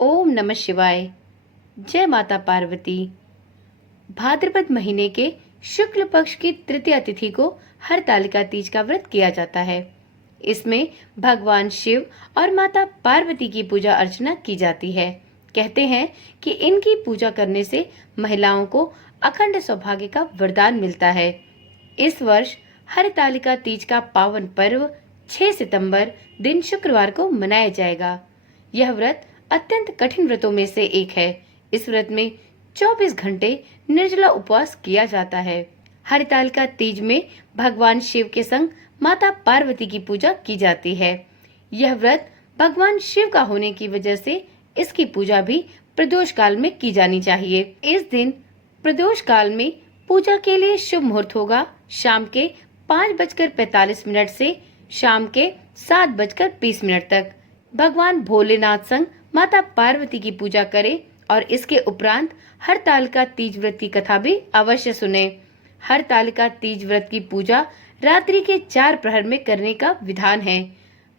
ओम नमः शिवाय। जय माता पार्वती। भाद्रपद महीने के शुक्ल पक्ष की तृतीया तिथि को हरतालिका तीज का व्रत किया जाता है। इसमें भगवान शिव और माता पार्वती की पूजा अर्चना की जाती है। कहते हैं कि इनकी पूजा करने से महिलाओं को अखंड सौभाग्य का वरदान मिलता है। इस वर्ष हरतालिका तीज का पावन पर्व 6 सितंबर दिन शुक्रवार को मनाया जाएगा। यह व्रत अत्यंत कठिन व्रतों में से एक है। इस व्रत में 24 घंटे निर्जला उपवास किया जाता है। हरतालिका तीज में भगवान शिव के संग माता पार्वती की पूजा की जाती है। यह व्रत भगवान शिव का होने की वजह से इसकी पूजा भी प्रदोष काल में की जानी चाहिए। इस दिन प्रदोष काल में पूजा के लिए शुभ मुहूर्त होगा शाम के 5:45 से शाम के 7:20 तक। भगवान भोलेनाथ संग माता पार्वती की पूजा करें और इसके उपरांत हरतालिका तीज व्रत की कथा भी अवश्य सुने। हरतालिका तीज व्रत की पूजा रात्रि के 4 प्रहर में करने का विधान है।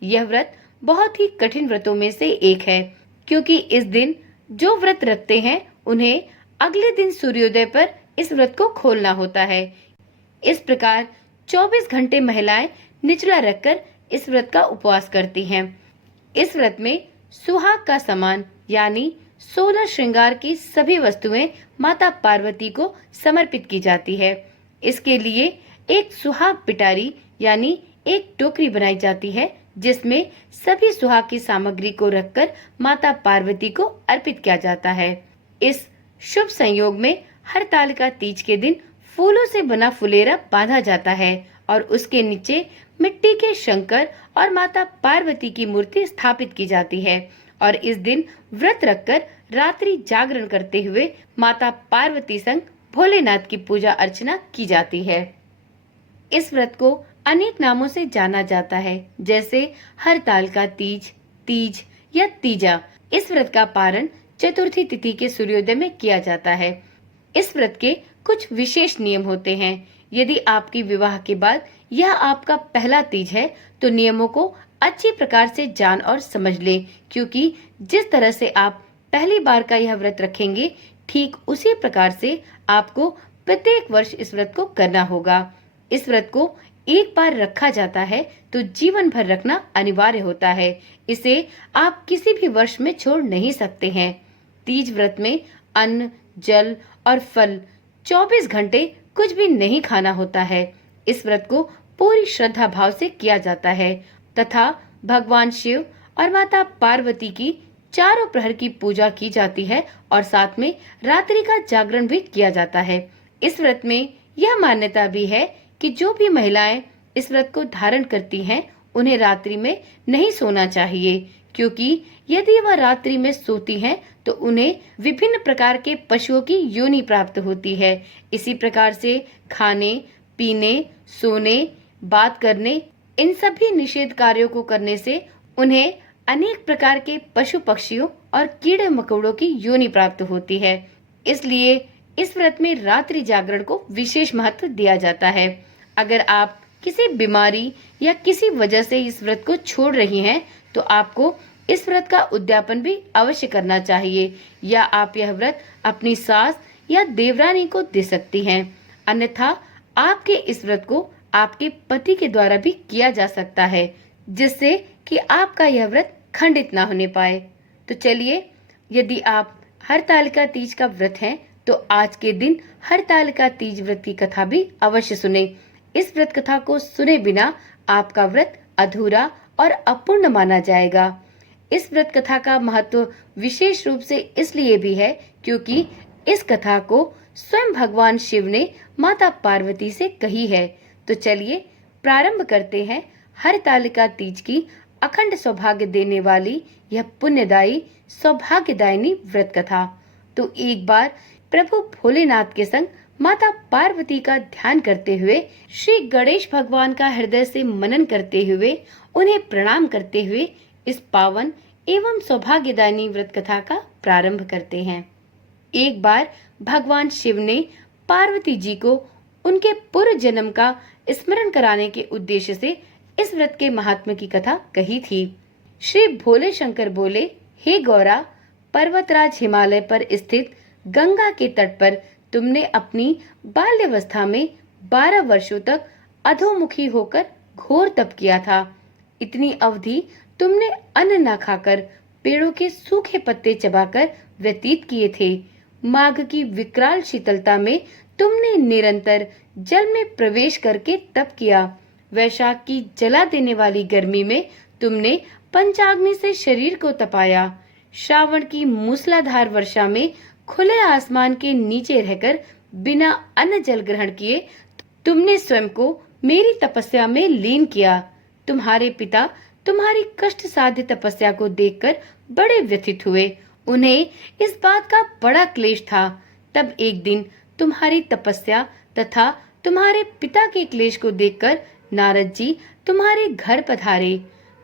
यह व्रत बहुत ही कठिन व्रतों में से एक है, क्योंकि इस दिन जो व्रत रखते हैं उन्हें अगले दिन सूर्योदय पर इस व्रत को खोलना होता है। इस प्रकार 24 घंटे महिलाएं निचला रखकर इस व्रत का उपवास करती हैं। इस व्रत में सुहाग का सामान यानी 16 श्रृंगार की सभी वस्तुएं माता पार्वती को समर्पित की जाती है। इसके लिए एक सुहाग पिटारी यानी एक टोकरी बनाई जाती है, जिसमें सभी सुहाग की सामग्री को रखकर माता पार्वती को अर्पित किया जाता है। इस शुभ संयोग में हरतालिका तीज के दिन फूलों से बना फुलेरा बांधा जाता है और उसके नीचे मिट्टी के शंकर और माता पार्वती की मूर्ति स्थापित की जाती है और इस दिन व्रत रखकर रात्रि जागरण करते हुए माता पार्वती संग भोलेनाथ की पूजा अर्चना की जाती है। इस व्रत को अनेक नामों से जाना जाता है, जैसे हरतालिका तीज, तीज या तीजा। इस व्रत का पारण चतुर्थी तिथि के सूर्योदय में किया जाता है। इस व्रत के कुछ विशेष नियम होते हैं। यदि आपकी विवाह के बाद यह आपका पहला तीज है तो नियमों को अच्छी प्रकार से जान और समझ लें, क्योंकि जिस तरह से आप पहली बार का यह व्रत रखेंगे ठीक उसी प्रकार से आपको प्रत्येक वर्ष इस व्रत को करना होगा। इस व्रत को एक बार रखा जाता है तो जीवन भर रखना अनिवार्य होता है। इसे आप किसी भी वर्ष में छोड़ नहीं सकते हैं। तीज व्रत में अन्न, जल और फल 24 घंटे कुछ भी नहीं खाना होता है। इस व्रत को पूरी श्रद्धा भाव से किया जाता है तथा भगवान शिव और माता पार्वती की चारों प्रहर की पूजा की जाती है और साथ में रात्रि का जागरण भी किया जाता है। इस व्रत में यह मान्यता भी है कि जो भी महिलाएं इस व्रत को धारण करती हैं उन्हें रात्रि में नहीं सोना चाहिए, क्योंकि यदि वह रात्रि में सोती हैं तो उन्हें विभिन्न प्रकार के पशुओं की योनि प्राप्त होती है। इसी प्रकार से खाने, पीने, सोने, बात करने, इन सभी निषेध कार्यों को करने से उन्हें अनेक प्रकार के पशु पक्षियों और कीड़े मकोड़ों की योनि प्राप्त होती है। इसलिए इस व्रत में रात्रि जागरण को विशेष महत्व दिया जाता है। अगर आप किसी बीमारी या किसी वजह से इस व्रत को छोड़ रही हैं तो आपको इस व्रत का उद्यापन भी अवश्य करना चाहिए, या आप यह व्रत अपनी सास या देवरानी को दे सकती हैं। अन्यथा आपके इस व्रत को आपके पति के द्वारा भी किया जा सकता है, जिससे कि आपका यह व्रत खंडित ना होने पाए। तो चलिए, यदि आप हरतालिका तीज का व्रत हैं तो आज के दिन हरतालिका तीज व्रत की कथा भी अवश्य सुने। इस व्रत कथा को सुने बिना आपका व्रत अधूरा और अपूर्ण माना जाएगा। इस व्रत कथा का महत्व विशेष रूप से इसलिए भी है क्योंकि इस कथा को स्वयं भगवान शिव ने माता पार्वती से कही है। तो चलिए प्रारंभ करते हैं हरतालिका तीज की अखंड सौभाग्य देने वाली यह पुण्यदायी सौभाग्यदायिनी व्रत कथा। तो एक बार प्रभु भोलेनाथ के संग माता पार्वती का ध्यान करते हुए, श्री गणेश भगवान का हृदय से मनन करते हुए, उन्हें प्रणाम करते हुए इस पावन एवं सौभाग्यदायिनी व्रत कथा का प्रारंभ करते हैं। एक बार भगवान शिव ने पार्वती जी को उनके पूर्व जन्म का स्मरण कराने के उद्देश्य से इस व्रत के महात्म्य की कथा कही थी। श्री भोले शंकर बोले, हे गौरा, पर्वतराज हिमालय पर स्थित गंगा के तट पर तुमने अपनी बाल्यावस्था में 12 वर्षों तक अधोमुखी होकर घोर तप किया था। इतनी अवधि तुमने अन्न न खाकर पेड़ों के सूखे पत्ते चबाकर व्यतीत किए थे। माघ की विकराल शीतलता में तुमने निरंतर जल में प्रवेश करके तप किया। वैशाख की जला देने वाली गर्मी में तुमने पंचाग्नि से शरीर को तपाया। श्रावण की मूसलाधार वर्षा में खुले आसमान के नीचे रहकर बिना अन्न जल ग्रहण किए तुमने स्वयं को मेरी तपस्या में लीन किया। तुम्हारे पिता तुम्हारी कष्ट साध्य तपस्या को देखकर बड़े व्यथित हुए। उन्हें इस बात का बड़ा क्लेश था। तब एक दिन तुम्हारी तपस्या तथा तुम्हारे पिता के क्लेश को देखकर नारद जी तुम्हारे घर पधारे।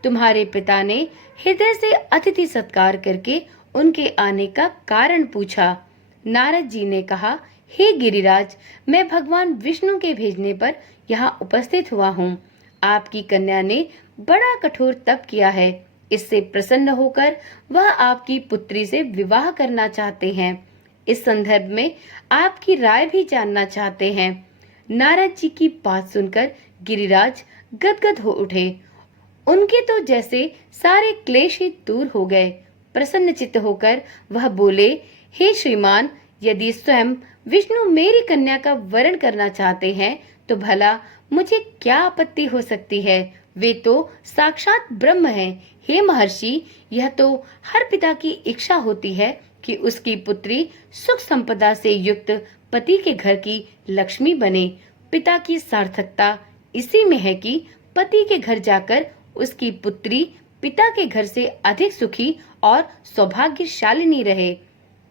तुम्हारे पिता ने हृदय से अतिथि सत्कार करके उनके आने का कारण पूछा। नारद जी ने कहा, हे गिरिराज, मैं भगवान विष्णु के भेजने पर यहाँ उपस्थित हुआ हूँ। आपकी कन्या ने बड़ा कठोर तप किया है। इससे प्रसन्न होकर वह आपकी पुत्री से विवाह करना चाहते हैं। इस संदर्भ में आपकी राय भी जानना चाहते हैं। नारद जी की बात सुनकर गिरिराज गदगद हो उठे। उनके तो जैसे सारे क्लेश ही दूर हो गए। प्रसन्न चित्त होकर वह बोले, हे श्रीमान, यदि स्वयं विष्णु मेरी कन्या का वरण करना चाहते हैं तो भला मुझे क्या आपत्ति हो सकती है। वे तो साक्षात ब्रह्म हैं। हे महर्षि, यह तो हर पिता की इच्छा होती है कि उसकी पुत्री सुख संपदा से युक्त पति के घर की लक्ष्मी बने। पिता की सार्थकता इसी में है कि पति के घर जाकर उसकी पुत्री पिता के घर से अधिक सुखी और सौभाग्यशालिनी रहे।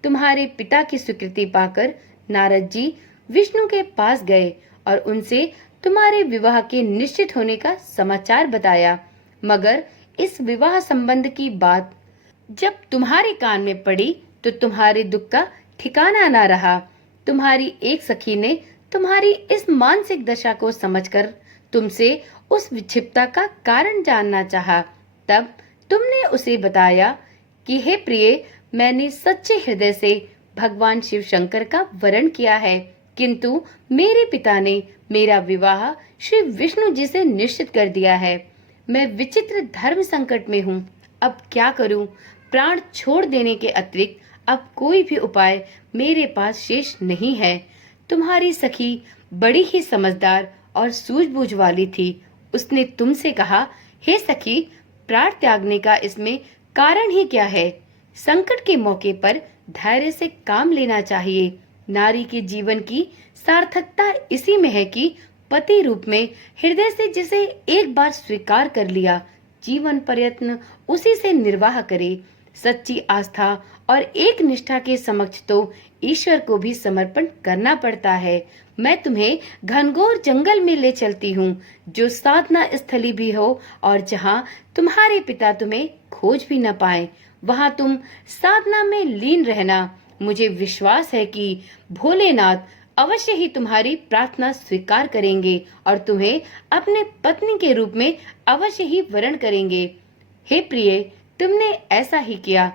तुम्हारे पिता की स्वीकृति पाकर नारद जी विष्णु के पास गए और उनसे तुम्हारे विवाह के निश्चित होने का समाचार बताया। मगर इस विवाह संबंध की बात जब तुम्हारे कान में पड़ी तो तुम्हारे दुख का ठिकाना ना रहा। तुम्हारी एक सखी ने तुम्हारी इस मानसिक दशा को समझकर तुमसे उस विक्षिप्तता का कारण जानना चाहा। तब तुमने उसे बताया कि हे प्रिय, मैंने सच्चे हृदय से भगवान शिव शंकर का वरण किया है, किंतु मेरे पिता ने मेरा विवाह श्री विष्णु जी से निश्चित कर दिया है। मैं विचित्र धर्म संकट में हूँ। अब क्या करूँ? प्राण छोड़ देने के अतिरिक्त अब कोई भी उपाय मेरे पास शेष नहीं है। तुम्हारी सखी बड़ी ही समझदार और सूझबूझ वाली थी। उसने तुमसे कहा, हे सखी, प्राण त्यागने का इसमें कारण ही क्या है? संकट के मौके पर धैर्य से काम लेना चाहिए। नारी के जीवन की सार्थकता इसी में है कि पति रूप में हृदय से जिसे एक बार स्वीकार कर लिया, जीवन पर्यंत उसी से निर्वाह करे। सच्ची आस्था और एक निष्ठा के समक्ष तो ईश्वर को भी समर्पण करना पड़ता है। मैं तुम्हें घनघोर जंगल में ले चलती हूँ, जो साधना स्थली भी हो और जहाँ तुम्हारे पिता तुम्हें खोज भी न पाए। वहाँ तुम साधना में लीन रहना। मुझे विश्वास है कि भोलेनाथ अवश्य ही तुम्हारी प्रार्थना स्वीकार करेंगे और तुम्हें अपने पत्नी के रूप में अवश्य ही वरण करेंगे। हे प्रिय, तुमने ऐसा ही किया।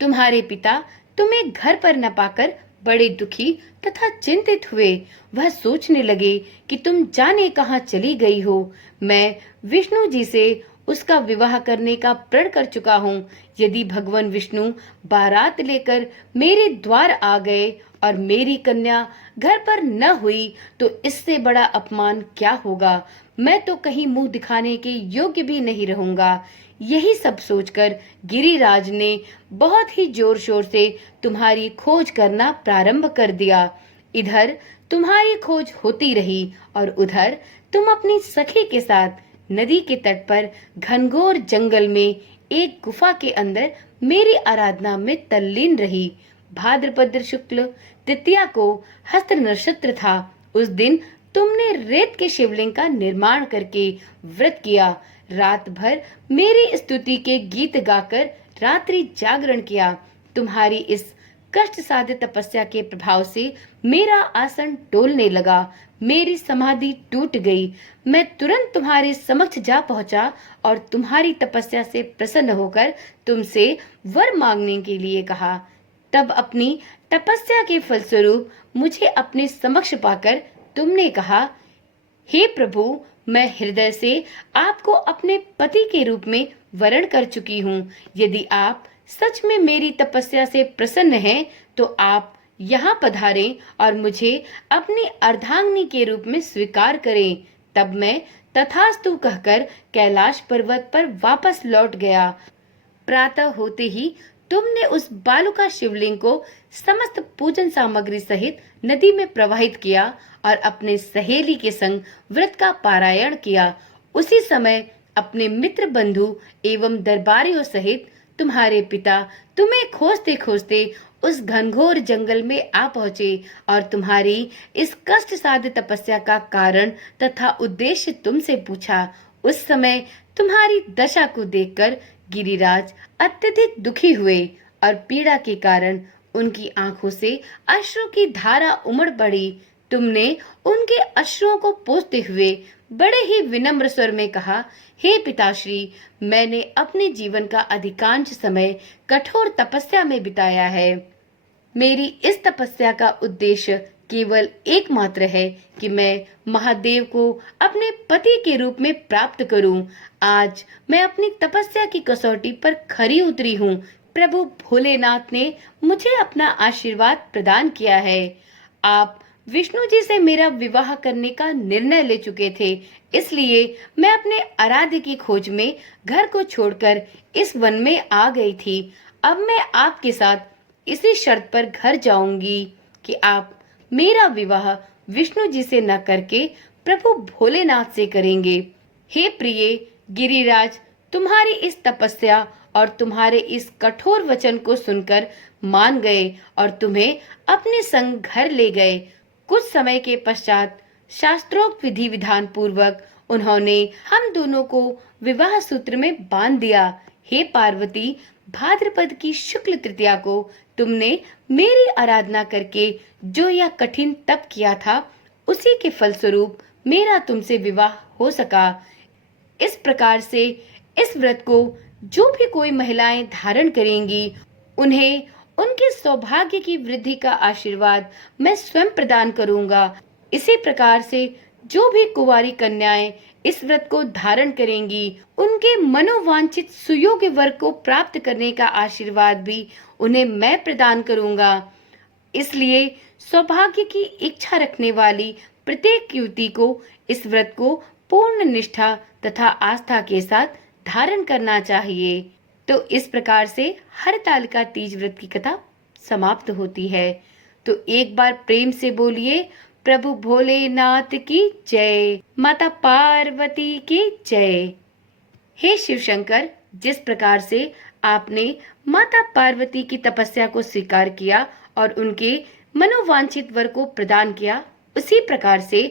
तुम्हारे पिता तुम्हें घर पर न पाकर बड़े दुखी तथा चिंतित हुए। वह सोचने लगे कि तुम जाने कहाँ चली गई हो। मैं विष्णु जी से उसका विवाह करने का प्रण कर चुका हूँ। यदि भगवान विष्णु बारात लेकर मेरे द्वार आ गए और मेरी कन्या घर पर न हुई तो इससे बड़ा अपमान क्या होगा। मैं तो कहीं मुंह दिखाने के योग्य भी नहीं रहूंगा। यही सब सोचकर गिरिराज ने बहुत ही जोर शोर से तुम्हारी खोज करना प्रारंभ कर दिया। इधर तुम्हारी खोज होती रही और उधर तुम अपनी सखी के साथ नदी के तट पर घनघोर जंगल में एक गुफा के अंदर मेरी आराधना में तल्लीन रही। भाद्रपद शुक्ल तृतीया को हस्त नक्षत्र था। उस दिन तुमने रेत के शिवलिंग का निर्माण करके व्रत किया। रात भर मेरी स्तुति के गीत गाकर रात्रि जागरण किया। तुम्हारी इस कष्ट साध्य तपस्या के प्रभाव से मेरा आसन डोलने लगा। मेरी समाधि टूट गई। मैं तुरंत तुम्हारे समक्ष जा पहुंचा और तुम्हारी तपस्या से प्रसन्न होकर तुमसे वर मांगने के लिए कहा। तब अपनी तपस्या के फलस्वरूप मुझे अपने समक्ष पाकर तुमने कहा, हे प्रभु, मैं हृदय से आपको अपने पति के रूप में वरण कर चुकी हूँ। यदि आप सच में मेरी तपस्या से प्रसन्न हैं, तो आप यहाँ पधारें और मुझे अपनी अर्धांगिनी के रूप में स्वीकार करें। तब मैं तथास्तु कहकर कैलाश पर्वत पर वापस लौट गया। प्रातः होते ही तुमने उस बालुका शिवलिंग को समस्त पूजन सामग्री सहित नदी में प्रवाहित किया और अपने सहेली के संग व्रत का पारायण किया। उसी समय अपने मित्र बंधु एवं दरबारियों सहित तुम्हारे पिता तुम्हें खोजते खोजते उस घनघोर जंगल में आ पहुंचे और तुम्हारी इस कष्ट साध्य तपस्या का कारण तथा उद्देश्य तुमसे पूछा। उस समय तुम्हारी दशा को देखकर गिरिराज अत्यधिक दुखी हुए और पीड़ा के कारण उनकी आंखों से अश्रु की धारा उमड़ पड़ी। तुमने उनके अश्रुओं को पोंछते हुए बड़े ही विनम्र स्वर में कहा, हे पिताश्री, मैंने अपने जीवन का अधिकांश समय कठोर तपस्या में बिताया है। मेरी इस तपस्या का उद्देश्य केवल एकमात्र है कि मैं महादेव को अपने पति के रूप में प्राप्त करूं। आज मैं अपनी तपस्या की कसौटी पर खरी उतरी हूं। प्रभु भोलेनाथ ने मुझे अपना आशीर्वाद प्रदान किया है। आप विष्णु जी से मेरा विवाह करने का निर्णय ले चुके थे, इसलिए मैं अपने आराध्य की खोज में घर को छोड़कर इस वन में आ गई थी। अब मैं आपके साथ इसी शर्त पर घर जाऊंगी कि आप मेरा विवाह विष्णु जी से न करके प्रभु भोलेनाथ से करेंगे। हे प्रिय गिरिराज, तुम्हारी इस तपस्या और तुम्हारे इस कठोर वचन को सुनकर मान गए और तुम्हें अपने संग घर ले गए। कुछ समय के पश्चात शास्त्रोक्त विधि विधान पूर्वक उन्होंने हम दोनों को विवाह सूत्र में बांध दिया। हे पार्वती, भाद्रपद की शुक्ल तृतीया को तुमने मेरी आराधना करके जो यह कठिन तप किया था, उसी के फलस्वरूप मेरा तुमसे विवाह हो सका। इस प्रकार से इस व्रत को जो भी कोई महिलाएं धारण करेंगी, उन्हें उनके सौभाग्य की वृद्धि का आशीर्वाद मैं स्वयं प्रदान करूंगा। इसी प्रकार से जो भी कुंवारी कन्याएं इस व्रत को धारण करेंगी, उनके मनोवांछित सुयोग्य वर को प्राप्त करने का आशीर्वाद भी उन्हें मैं प्रदान करूंगा। इसलिए सौभाग्य की इच्छा रखने वाली प्रत्येक युवती को इस व्रत को पूर्ण निष्ठा तथा आस्था के साथ धारण करना चाहिए। तो इस प्रकार से हरतालिका तीज व्रत की कथा समाप्त होती है। तो एक बार प्रेम से बोलिए, प्रभु भोलेनाथ की जय, माता पार्वती की जय। हे शिव शंकर, जिस प्रकार से आपने माता पार्वती की तपस्या को स्वीकार किया और उनके मनोवांछित वर को प्रदान किया, उसी प्रकार से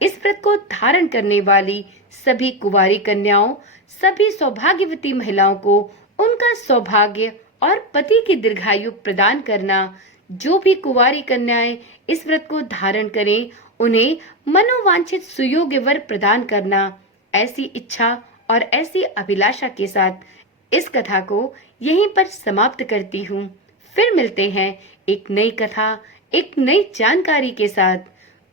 इस व्रत को धारण करने वाली सभी कुंवारी कन्याओं, सभी सौभाग्यवती महिलाओं को उनका सौभाग्य और पति की दीर्घायु प्रदान करना। जो भी कुंवारी कन्याएं इस व्रत को धारण करें, उन्हें मनोवांछित सुयोग्य वर प्रदान करना। ऐसी इच्छा और ऐसी अभिलाषा के साथ इस कथा को यहीं पर समाप्त करती हूँ। फिर मिलते हैं एक नई कथा, एक नई जानकारी के साथ।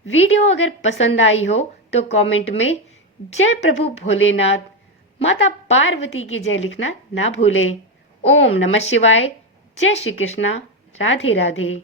वीडियो अगर पसंद आई हो तो कमेंट में जय प्रभु भोलेनाथ, माता पार्वती की जय लिखना ना भूलें। ओम नमः शिवाय। जय श्री कृष्णा। राधे राधे।